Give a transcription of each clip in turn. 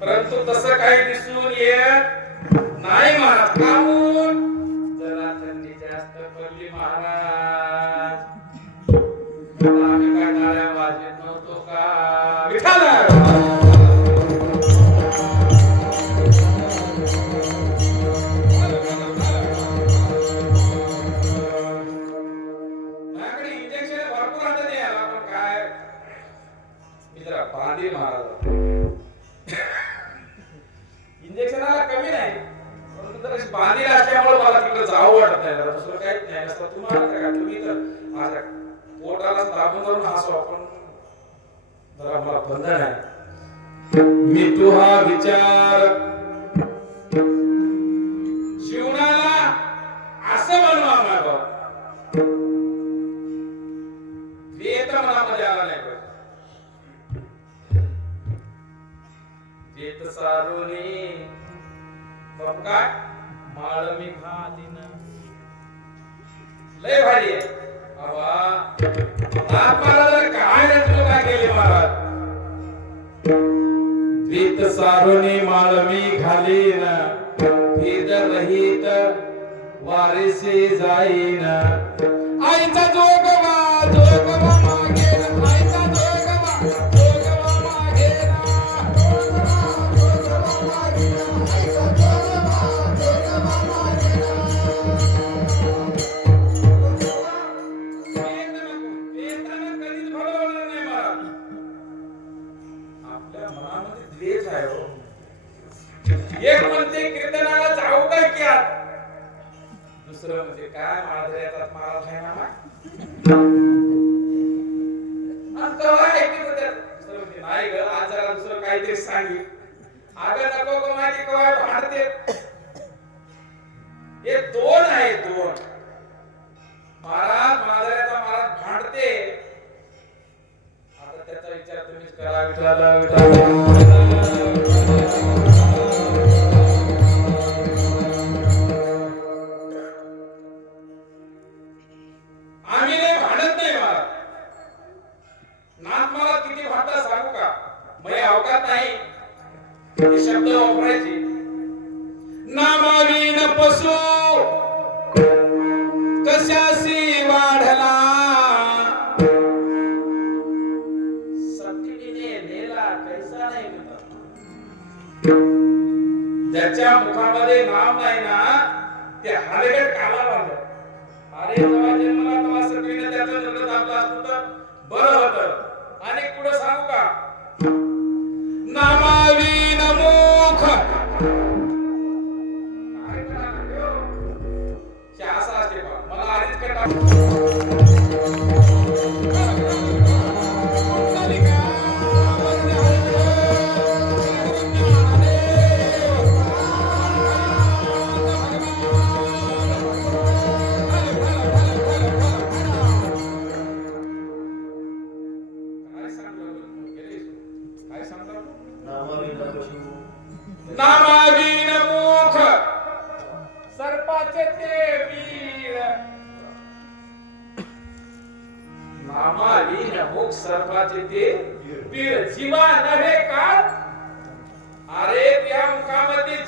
परंतु तसं काही दिसून येत तुम्ही तर माझ्या पोटाला दाबून धरून हसू आपण. जरा मला बंधन आहे. मी तू हा विचार. जीवनाला असं बनवा माझा वेद मनामध्ये आला नाही वेद सारुनी. काय? माळ मी घालीन. लय भारी आहे. अवा सारुनी मी घालीन भेद रहित वारिसे जाईन. आईचा जोग दुसरं म्हणजे काय महाराज येतात महाराज आहे ना शब्द वापरायचे. नामावीन पशु कशाशी वाढला? सतीने नेला कैसा नाही ज्याच्या मुखामध्ये नाम नाही ना ते हलगट काला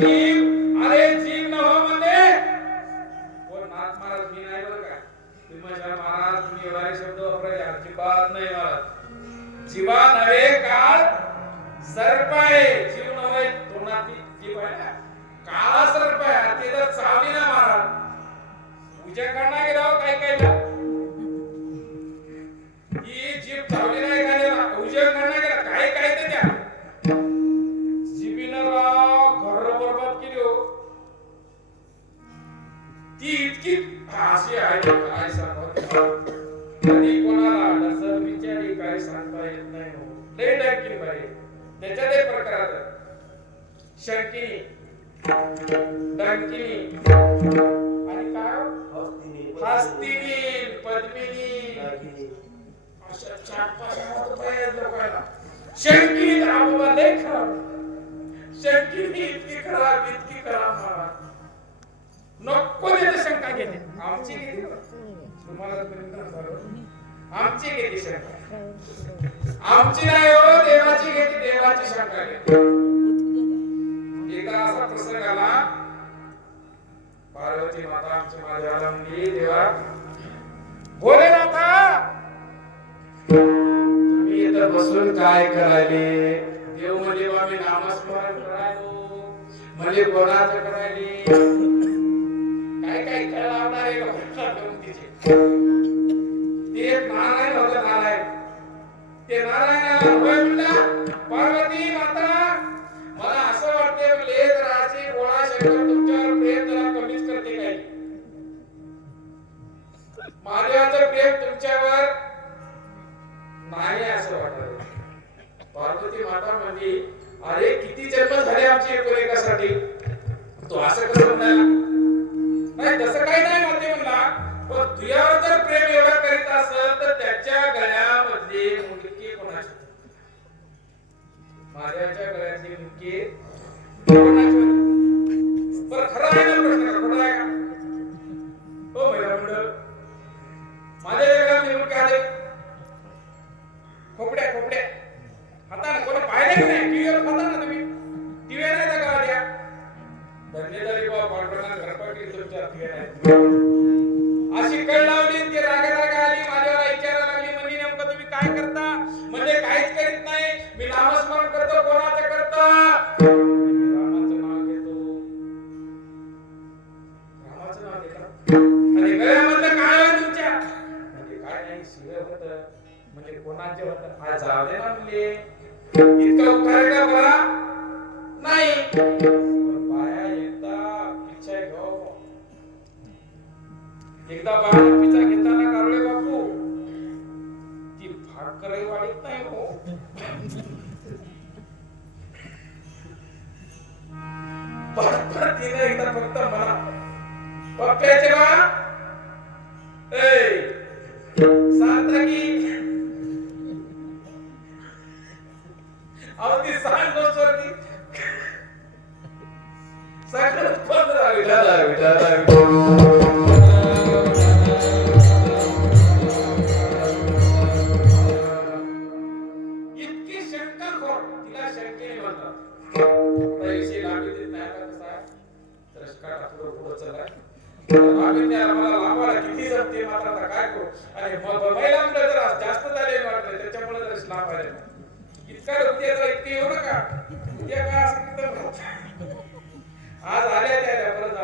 जीव अरे जीव नव हो मध्ये म्हणजे? कोण नाथ महाराज मी नाही बरं का? तुम्ही म्हणशाल, महाराज तुम्ही एवढा शब्द वापरायचे अजिबात नाही महाराज. जीवा नव्हे काळ सर्प आहे. जीव नव्हे तोंडातील जीव आहे ना? काळा सर्प आहे. ते जर चावली ना महाराज. पूजा करणार गेला काही काही अशी आहे काय सांगतो कधी कोणाला नसर बिचारी काय सांगता येत नाही हो. लय डंकी बाई. त्याच्यात एक प्रकार शंकिनी डंकिनी. आणि काय हो? हस्तिनी पद्मिनी. अशा चार पाच नावं पाहिजे लोकांना. शंकिनी तर आबोबा लय खराब. शंकिनी इतकी खराब इतकी खराब महाराज. नको देते शंका घेते. आमची तुम्हाला आमची घेते शंका. आमची नाही हो देवाची घेते देवाची शंका घेते. एकदा असा प्रसंग आला पार्वती माता आमची माझ्या म्हणली देवा बोले नाथा मी इथं बसून काय करायले? देव म्हणजे मी नामस्मरण करायलो म्हणजे कोणाचं करायले? ते एक नारायण होतं नारायण. ते नारायणाला पार्वती माता मला असं वाटते गोळा शंकर तुमच्यावर प्रेम जरा कमीच करते काही. महादेवाचं प्रेम तुमच्यावर नाही असं वाटत. पार्वती माता म्हणजे अरे किती जन्म धन्यदारी बाबा पांडुरंगा अशी कळ लावली ती रागा रागा आली माझ्यावर विचारायला लागली म्हणजे नेमकं तुम्ही काय करता? म्हणजे काहीच करीत नाही. मी नामस्मरण करतो कोणाचं करता? रामाचं नाव घेतो. रामाचं नाव घेता? आणि गळ्यामधलं काय तुमच्या. म्हणजे काय नाही शिव होत. म्हणजे कोणाचे होत? हा जाऊ दे ना म्हणजे इतका उपकार भाकरही वाढीत नाही हो. तिने एकदा फक्त मला पप्प्याचे बा. ए सांगता की? अहो ती सांग गोष्ट की. सगळं पंधरा विठाला विठाला तर शंका पुढं चाललाय आम्हाला किती जमते मात्र आता काय करू? आणि म्हणलं जरा जास्त झाले वाटलं त्याच्यामुळे जरा लांब आले. इतका रुपये जरा इतके येऊ नका उद्या काय असं आज आल्या त्या आल्या, परत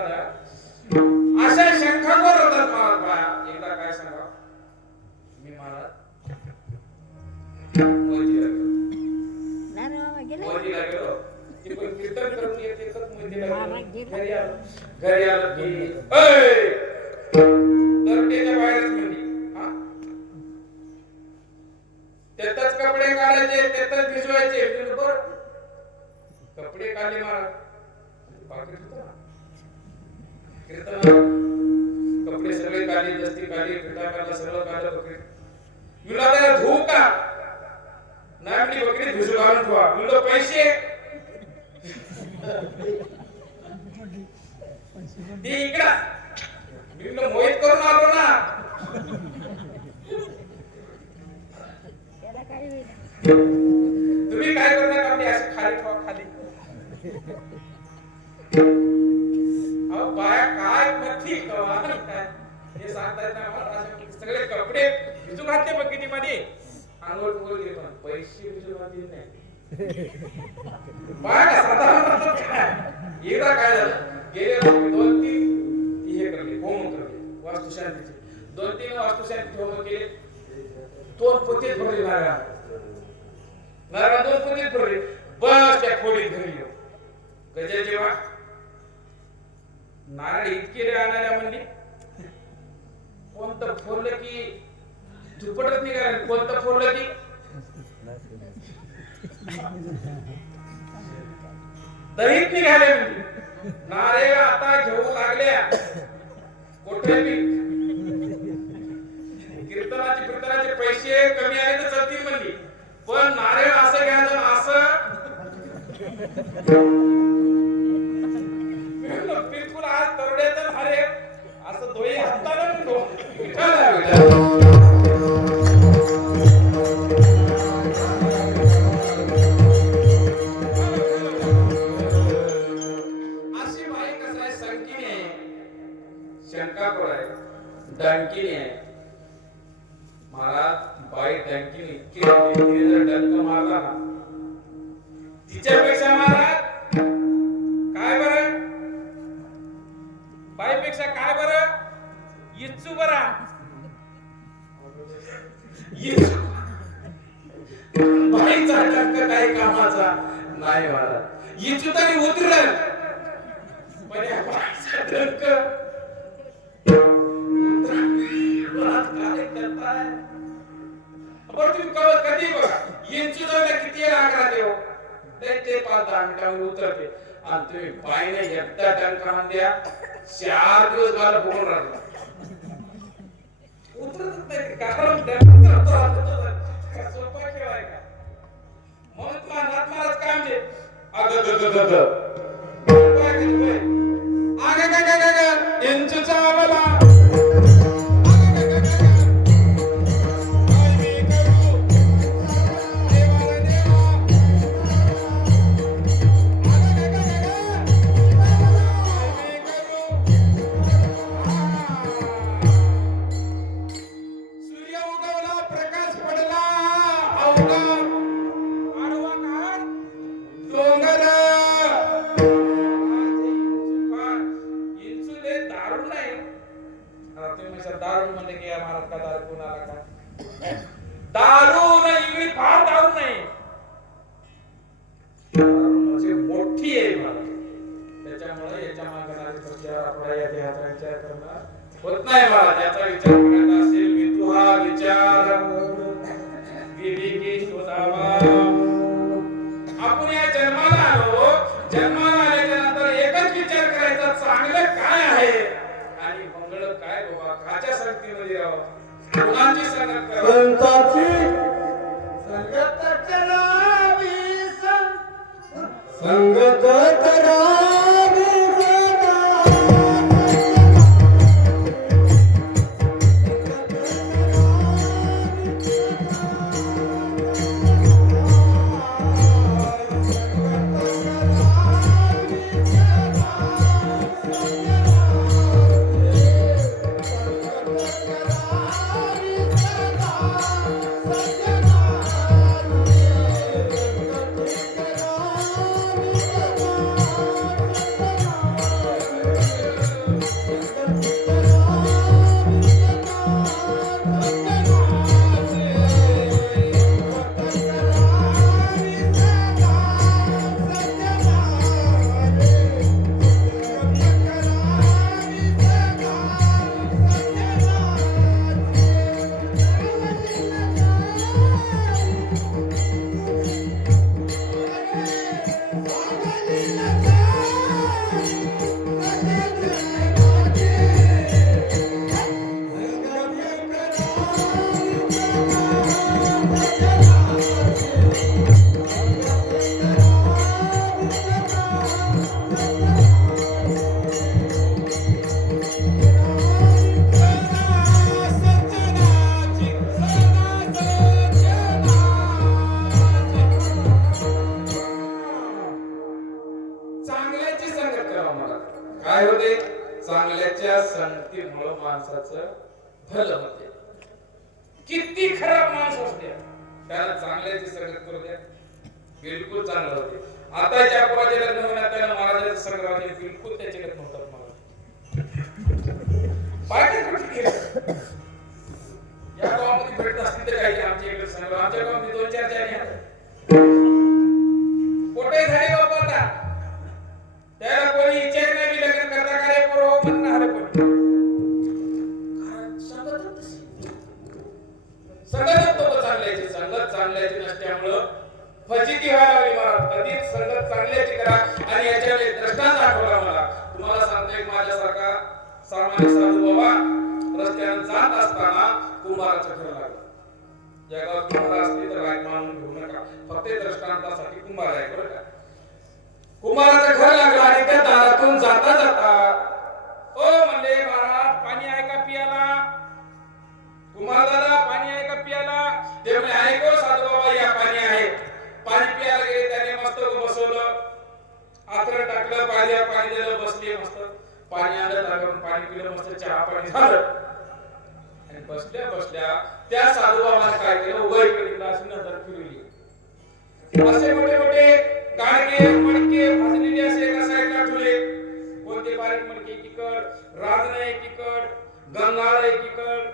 अशा शंखावर होतात महाराज बाया. एकदा काय सांगा? मी महाराज कीर्तन करून येत येतच. गेले. घरी आलो घरी आलो की "ऐ!" दरवाजाच्या बाहेरच म्हणली हा? त्यातच कपडे काढायचे त्यातच भिजवायचे. मी म्हणलो, बरं. कपडे काढले महाराज पाकिट होतं ना. कीर्तन कपडे सगळे काढले दस्ती काढली पिठा काढला सगळं काढलं बकरी. याला धुवू का? नाही म्हणली बकरी भिजू घालून ठेवा. म्हणलो, पैसे? ती इकडं. मोहित करून आलो ना? तुम्ही काय करता का मी अशी खाली ठेवा खाली. अहो बाया काय मथी कवा काय? हे सांगता येत नाही आम्हाला. असे सगळे कपडे भिजू घातले बकेटी मध्ये. अंघोळ टुंगोळ गेले पण पैसे भिजू घातले नाही. बाया साधारण काय? एकदा काय झालं? गेले दोन तीन हे करले होम करले वास्तुशांतीचे. दोन तीन वास्तुशांती होम केले. दोन पोते भरले नारळा नारळा दोन पोते भरले. बस त्या फोडीत घरी गजा जेव्हा नारळ इतके रे आणायला म्हणली कोणतं फोडलं की दुपटच निघाला कोणतं फोडलं की? दहीत निघाले म्हणजे नारे आता घेऊ लागल्या. कुठे कीर्तनाचे कीर्तनाचे पैसे कमी आले तर चलतील म्हणली. पण नारळ असं घ्यायचं असं बिलकुल आज तरड्याचं झाले असं दोही हातानं संकीने शंकापूर आहे. डंकीने आहे. महाराज बाई डंकीने इतकी डंक मारला ना. तिच्यापेक्षा महाराज काय बर? बाईपेक्षा काय बर? इच्छू बरा. बाईचा डंक काही कामाचा नाही महाराज. इच्छू तरी उतरल. कधी बघा? किती ते पाच दहा मिनिटांवर उतरते आणि तुम्ही एकदा द्या चार दिवस मला बघून राहिला उतरतच नाही कारण काय सोपा आहे का म्हणून तुम्हाला नाथ महाराज काय म्हणजे अगं ग ग आपण या जन्माला आलो जन्माला आल्याच्यानंतर एकच विचार करायचा चांगलं काय आहे? आणि मंगळ काय बाबा काच्या संगतीमध्ये राहावं मुलांची संगत करावं चांगल्याच्या संगतीमुळे माणसाचं भलं होते किती खराब माणूस असते त्याला चांगल्याची संगत करू द्या. बिलकुल चांगलं होते आता ज्या कोणाचे लग्न होणार त्याला महाराजाचं संग्रहाने बिलकुल त्याचे लग्न होतात मला बाकी कुठे या गावामध्ये भेटत असतील तर काही आमच्या इकडे संग्रह आमच्या गावामध्ये दोन चार जणी आहेत कुठे झाले बाबा आता? त्याला कोणी विचार नाही मी लग्न करता का रे पोरं कारण संगतच तशी. संगतच नको चांगल्याची संगत चांगल्याची नसल्यामुळं फजिती व्हायला लागली मला. कधीच संगत चांगल्याची करा. आणि याच्यावर एक दृष्टांत आठवला मला. तुम्हाला सांगतो एक माझ्यासारखा सामान्य साधू बाबा रस्त्यानं जात असताना कुंभाराचं घर लागलं. जगात कुंभार असली तर राग मानून घेऊ नका. फक्त दृष्टांतासाठी कुंभार आहे बरं का? कुमाराचं घर लागलं आणि त्या दारातून जाता जाता ओ म्हणले महाराज पाणी आहे का पियाला? कुमार दादा पाणी आहे का पियाला? ते म्हणले आहे गो साधू बाबा या पाणी आहे. पाणी पियाला गेले त्याने मस्त बसवलं. आत्र टाकलं पाणी पाणी दिलं बसले मस्त. पाणी आलं ताकावरून पाणी पिलं मस्त चहा पाणी झालं. आणि बसल्या बसल्या त्या साधू बाबाने काय केलं? उभं इकडे तिकडे अशी नजर फिरवली. असे मोठे मोठे गाडगे मडके भाजलेले असे एका साईडला ठेवले कोणते बारीक मडके एकीकड राजन एकीकड गंगाळ एकीकड.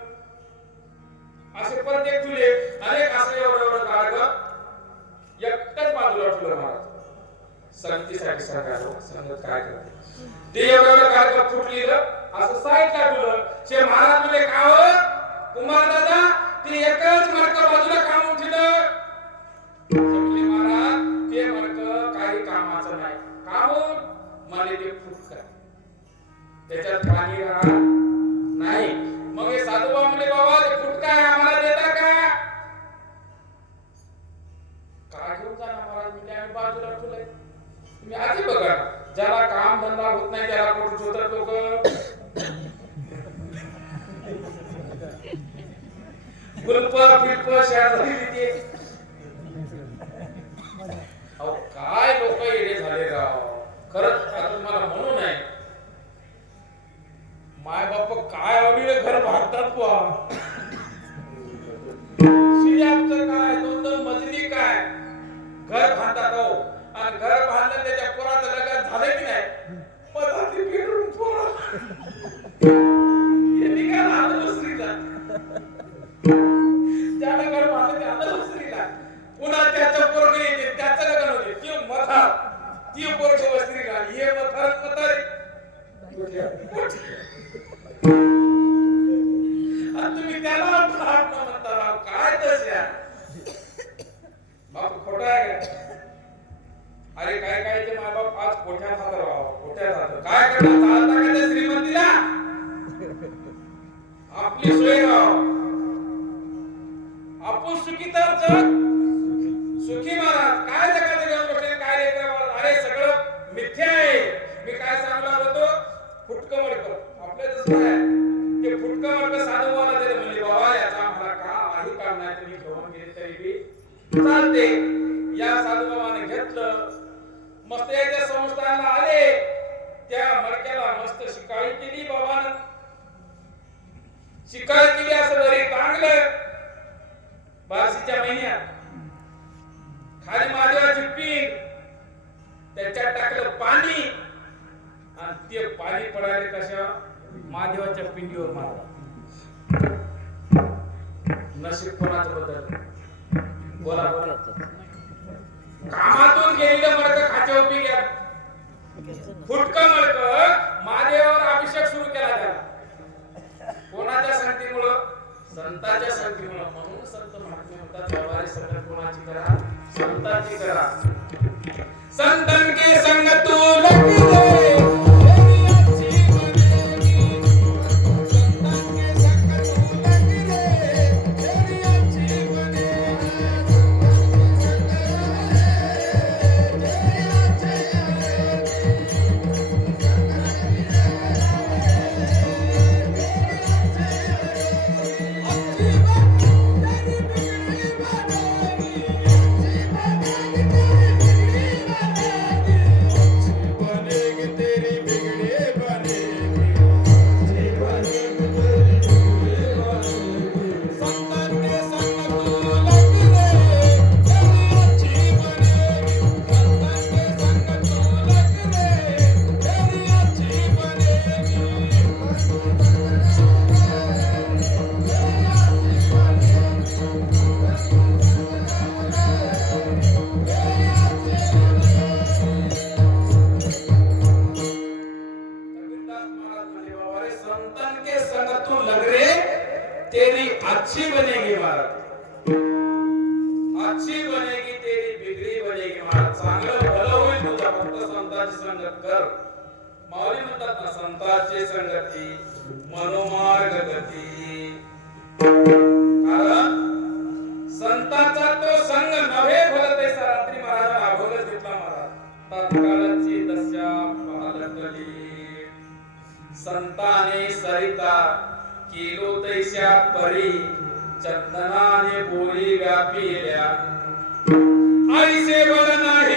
असे परत एक ठेवले अनेक असं एवढं एवढं गाडग एकटच बाजूला ठेवलं महाराज. संगतीसाठी सरकार हो, संगत काय करते? ते एवढं एवढं कार्यक्रम फुटलेलं असं साईडला ठेवलं शे महाराज म्हणजे काव कुमार दादा ते एकच मडकं बाजूला काढून ठेवलं. कामून ते खूप फुटक त्याच्यात पाणी राहणार नाही. मग हे साधूबा म्हणजे बाबा ते फुटका आहे आम्हाला देता का? का घेऊन जाणार महाराज म्हणजे आम्ही बाजूला ठेवलंय? तुम्ही आधी बघा ज्याला काम धंदा होत नाही त्याला कुठे ठेवतात लोक? गुलप फिल्प शेजारी देते अहो काय लोक येडे झाले राव. खरंच आता तुम्हाला म्हणू नाही माय बाप काय आवडीने घर बांधतात बुवा. शिर्याचं काय दोन दोन मजली काय? घर बांधतात हो. आणि घर बांधलं त्याच्या पोराचं लग्न झालं की नाही? पदाची पोरा. काय दुसरीला त्याला घर बांधलं ते आता दुसरीला पुन्हा त्याचं पोरग येते त्याचं लग्न होते. ते मथा ती पोरग वस्त्रीला. हे मथार अरे काय काय ते माय बाप आज कोठ्यात हात राहा कोठ्यात हात काय करणार? Цікаві करा. संतन के संग तू लगी चांगलं भलं होईल फक्त संतांची संगत कर माऊली म्हणतात ना संतांची संगती मनोमार्ग गती कारण तो संग नव्हे रात्री अभोगच घेतला महाराज तत्काळची दशा संताने सरिता केलो तैशा परी चंदनाने बोली व्यापिल्या ऐसे बल नाही